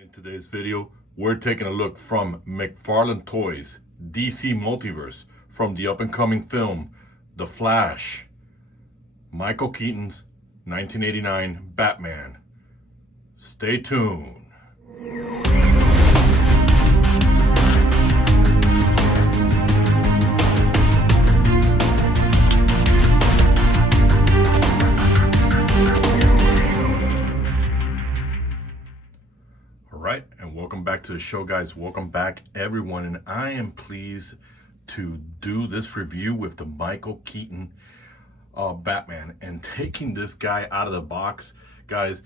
In today's video, we're taking a look from McFarlane Toys, DC Multiverse, from the up-and-coming film, The Flash, Michael Keaton's 1989 Batman. Stay tuned. Alright, and welcome back to the show, guys. Welcome back, everyone, and I am pleased to do this review with the Michael Keaton Batman, and taking this guy out of the box. Guys,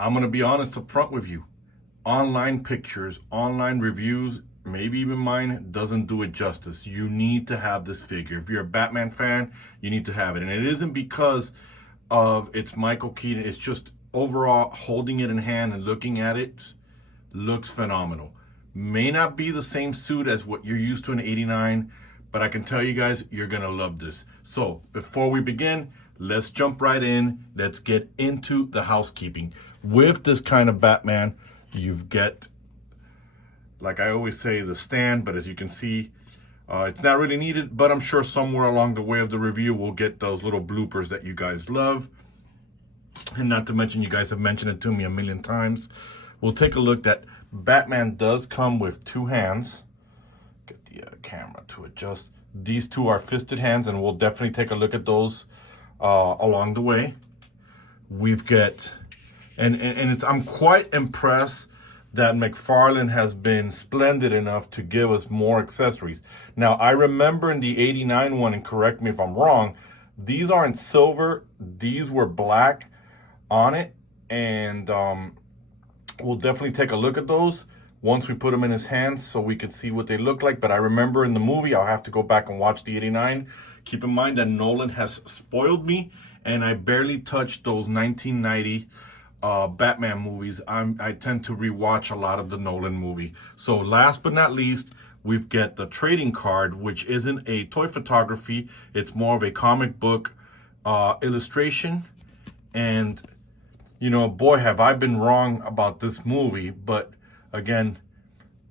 I'm going to be honest up front with you. Online pictures, online reviews, maybe even mine, doesn't do it justice. You need to have this figure. If you're a Batman fan, you need to have it. And it isn't because of it's Michael Keaton. It's just overall holding it in hand and looking at it. Looks phenomenal. May not be the same suit as what you're used to in '89, but I can tell you guys, you're gonna love this. So before we begin, let's jump right in. Let's get into the housekeeping. With this kind of Batman, you've got, like I always say, the stand, but as you can see, it's not really needed, but I'm sure somewhere along the way of the review, we'll get those little bloopers that you guys love. And not to mention, you guys have mentioned it to me a million times. We'll take a look that Batman does come with two hands. Get the camera to adjust. These two are fisted hands, and we'll definitely take a look at those along the way. We've got, I'm quite impressed that McFarlane has been splendid enough to give us more accessories. Now, I remember in the '89 one, and correct me if I'm wrong, these aren't silver. These were black on it, and we'll definitely take a look at those once we put them in his hands so we can see what they look like. But I remember in the movie, I'll have to go back and watch the '89. Keep in mind that Nolan has spoiled me, and I barely touched those 1990 Batman movies. I tend to rewatch a lot of the Nolan movie. So last but not least, we've got the trading card, which isn't a toy photography. It's more of a comic book illustration. And you know, boy, have I been wrong about this movie. But again,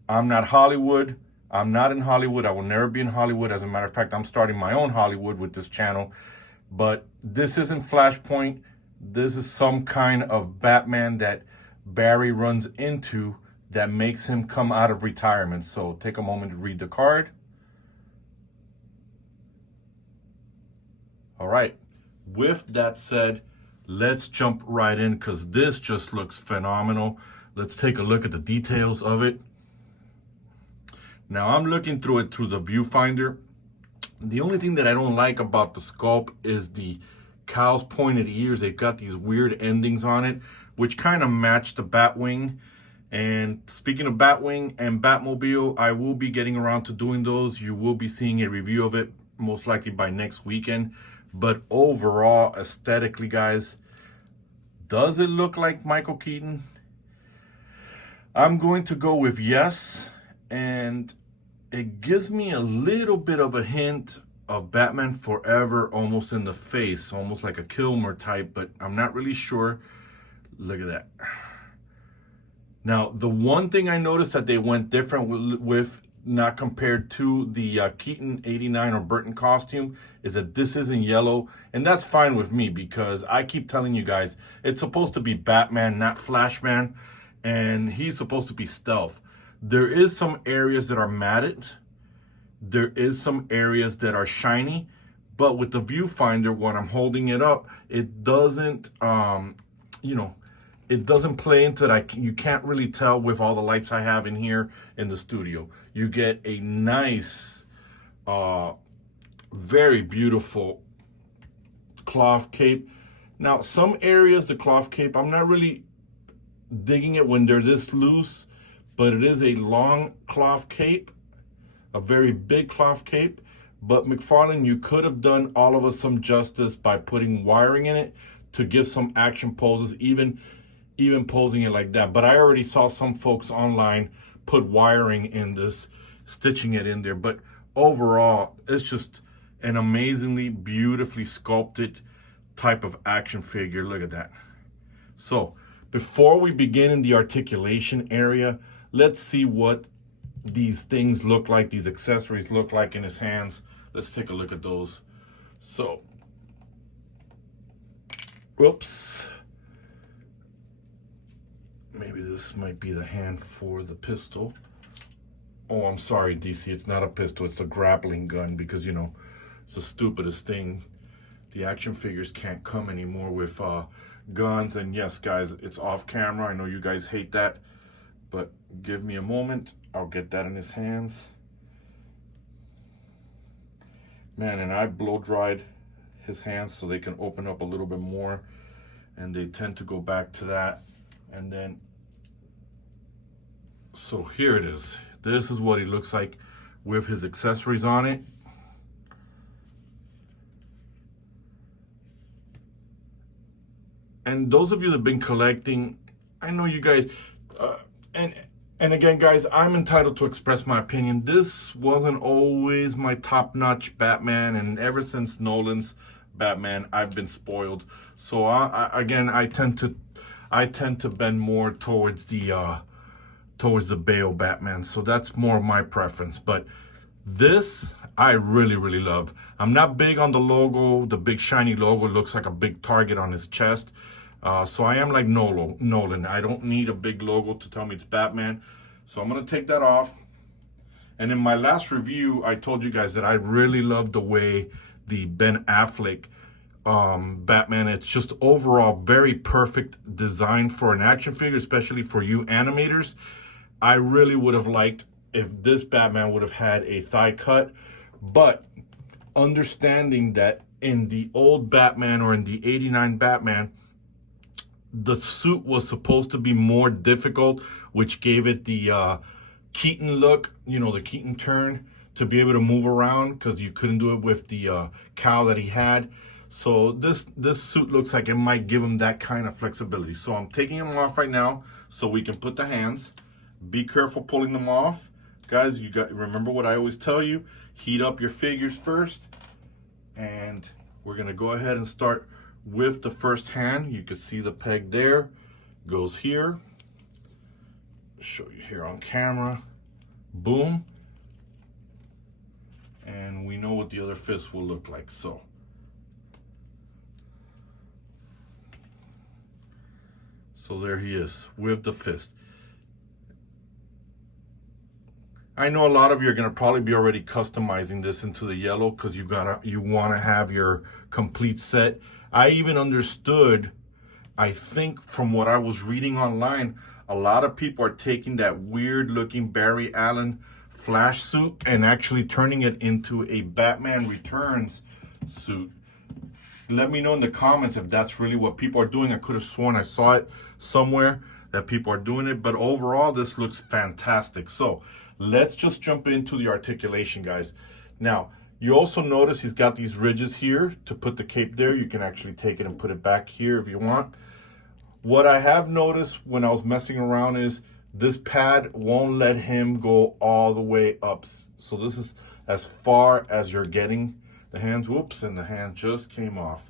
I'm not Hollywood. I'm not in Hollywood. I will never be in Hollywood. As a matter of fact, I'm starting my own Hollywood with this channel. But this isn't Flashpoint. This is some kind of Batman that Barry runs into that makes him come out of retirement. So take a moment to read the card. All right. With that said, let's jump right in because this just looks phenomenal. Let's take a look at the details of it. Now, I'm looking through it through the viewfinder. The only thing that I don't like about the sculpt is the cow's pointed ears. They've got these weird endings on it, which kind of match the Batwing. And speaking of Batwing and Batmobile, I will be getting around to doing those. You will be seeing a review of it most likely by next weekend. But overall, aesthetically, guys, does it look like Michael Keaton? I'm going to go with yes. And it gives me a little bit of a hint of Batman Forever almost in the face, almost like a Kilmer type, but I'm not really sure. Look at that. Now, the one thing I noticed that they went different with not compared to the Keaton '89 or Burton costume, is that this isn't yellow. And that's fine with me because I keep telling you guys, it's supposed to be Batman, not Flashman. And he's supposed to be stealth. There is some areas that are matted. There is some areas that are shiny. But with the viewfinder, when I'm holding it up, it doesn't, it doesn't play into it. You can't really tell with all the lights I have in here in the studio. You get a nice, very beautiful cloth cape. Now, some areas, the cloth cape, I'm not really digging it when they're this loose, but it is a long cloth cape, a very big cloth cape. But McFarlane, you could have done all of us some justice by putting wiring in it to give some action poses, even posing it like that. But I already saw some folks online put wiring in this, stitching it in there. But overall, it's just an amazingly beautifully sculpted type of action figure. Look at that. So before we begin in the articulation area, let's see what these things look like, these accessories look like in his hands. Let's take a look at those. So, whoops. Maybe this might be the hand for the pistol. Oh, I'm sorry, DC, it's not a pistol, it's a grappling gun, because, you know, it's the stupidest thing. The action figures can't come anymore with guns. And yes, guys, it's off camera. I know you guys hate that, but give me a moment. I'll get that in his hands. Man, and I blow dried his hands so they can open up a little bit more, and they tend to go back to that. And then, so here it is. This is what he looks like with his accessories on it. And those of you that have been collecting, I know you guys, and again, guys, I'm entitled to express my opinion. This wasn't always my top-notch Batman, and ever since Nolan's Batman, I've been spoiled. So I tend to bend more towards the Bale Batman. So that's more of my preference. But this I really, really love. I'm not big on the logo. The big shiny logo looks like a big target on his chest. So I am like Nolan. I don't need a big logo to tell me it's Batman. So I'm going to take that off. And in my last review, I told you guys that I really love the way the Ben Affleck Batman, it's just overall very perfect design for an action figure, especially for you animators. I really would have liked if this Batman would have had a thigh cut, but understanding that in the old Batman, or in the '89 Batman, the suit was supposed to be more difficult, which gave it the Keaton look, you know, the Keaton turn, to be able to move around, because you couldn't do it with the cowl that he had. So this suit looks like it might give him that kind of flexibility. So I'm taking him off right now so we can put the hands. Be careful pulling them off. Guys, you got, remember what I always tell you, heat up your figures first. And we're gonna go ahead and start with the first hand. You can see the peg there, goes here. Show you here on camera. Boom. And we know what the other fist will look like. So there he is with the fist. I know a lot of you are gonna probably be already customizing this into the yellow, because you wanna have your complete set. I even understood, I think from what I was reading online, a lot of people are taking that weird looking Barry Allen Flash suit and actually turning it into a Batman Returns suit. Let me know in the comments if that's really what people are doing. I could have sworn I saw it somewhere that people are doing it, but overall this looks fantastic. So let's just jump into the articulation, guys. Now, you also notice he's got these ridges here to put the cape there. You can actually take it and put it back here if you want. What I have noticed when I was messing around is this pad won't let him go all the way up. So this is as far as you're getting the hands. Whoops, and the hand just came off.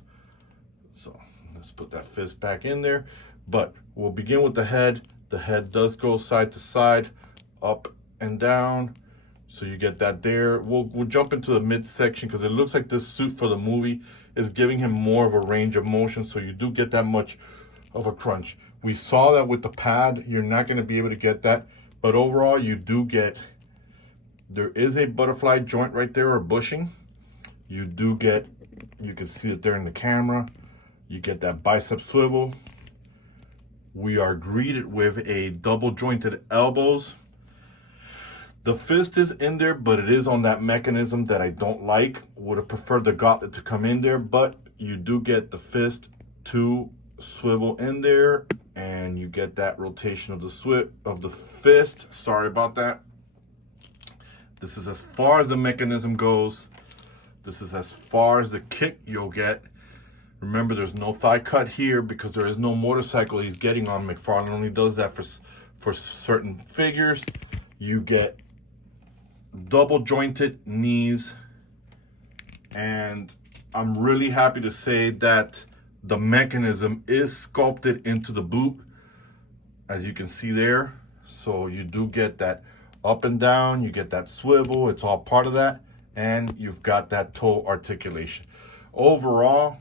So let's put that fist back in there. But we'll begin with the head. The head does go side to side, up and down. So you get that there. We'll jump into the midsection, because it looks like this suit for the movie is giving him more of a range of motion, so you do get that much of a crunch. We saw that with the pad. You're not going to be able to get that, but overall you do get, there is a butterfly joint right there, or bushing. You do get, you can see it there in the camera. You get that bicep swivel. We are greeted with a double jointed elbows. The fist is in there, but it is on that mechanism that I don't like. Would have preferred the gauntlet to come in there, but you do get the fist to swivel in there, and you get that rotation of the fist. Sorry about that. This is as far as the mechanism goes. This is as far as the kick you'll get. Remember, there's no thigh cut here because there is no motorcycle he's getting on. McFarlane only does that for certain figures. You get double jointed knees, and I'm really happy to say that the mechanism is sculpted into the boot. as you can see there. So you do get that up and down, you get that swivel, it's all part of that, and you've got that toe articulation. Overall,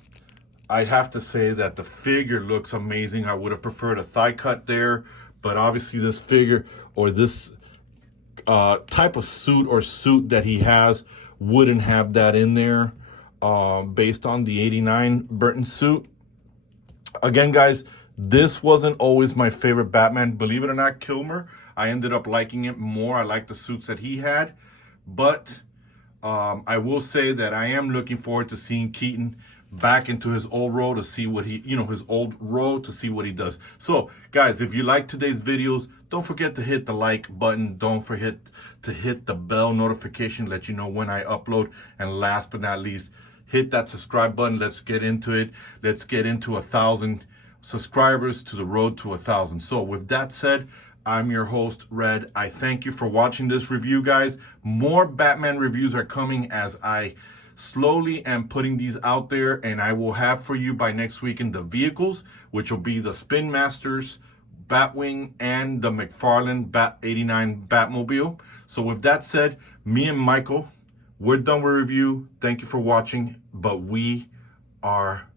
I have to say that the figure looks amazing. I would have preferred a thigh cut there, but obviously this figure or this type of suit that he has wouldn't have that in there based on the 89 Burton suit. Again, guys, this wasn't always my favorite Batman. Believe it or not, Kilmer, I ended up liking it more. I like the suits that he had, but I will say that I am looking forward to seeing Keaton back into his old role to see what he, his old role to see what he does. So, guys, if you like today's videos, don't forget to hit the like button. Don't forget to hit the bell notification, let you know when I upload. And last but not least, hit that subscribe button. Let's get into it. Let's get into 1,000 subscribers, to the road to 1,000. So with that said, I'm your host, Red. I thank you for watching this review, guys. More Batman reviews are coming as I slowly am putting these out there, and I will have for you by next week in the vehicles, which will be the Spin Masters, Batwing, and the McFarlane Bat 89 Batmobile. So with that said, me and Michael, we're done with review. Thank you for watching, but we are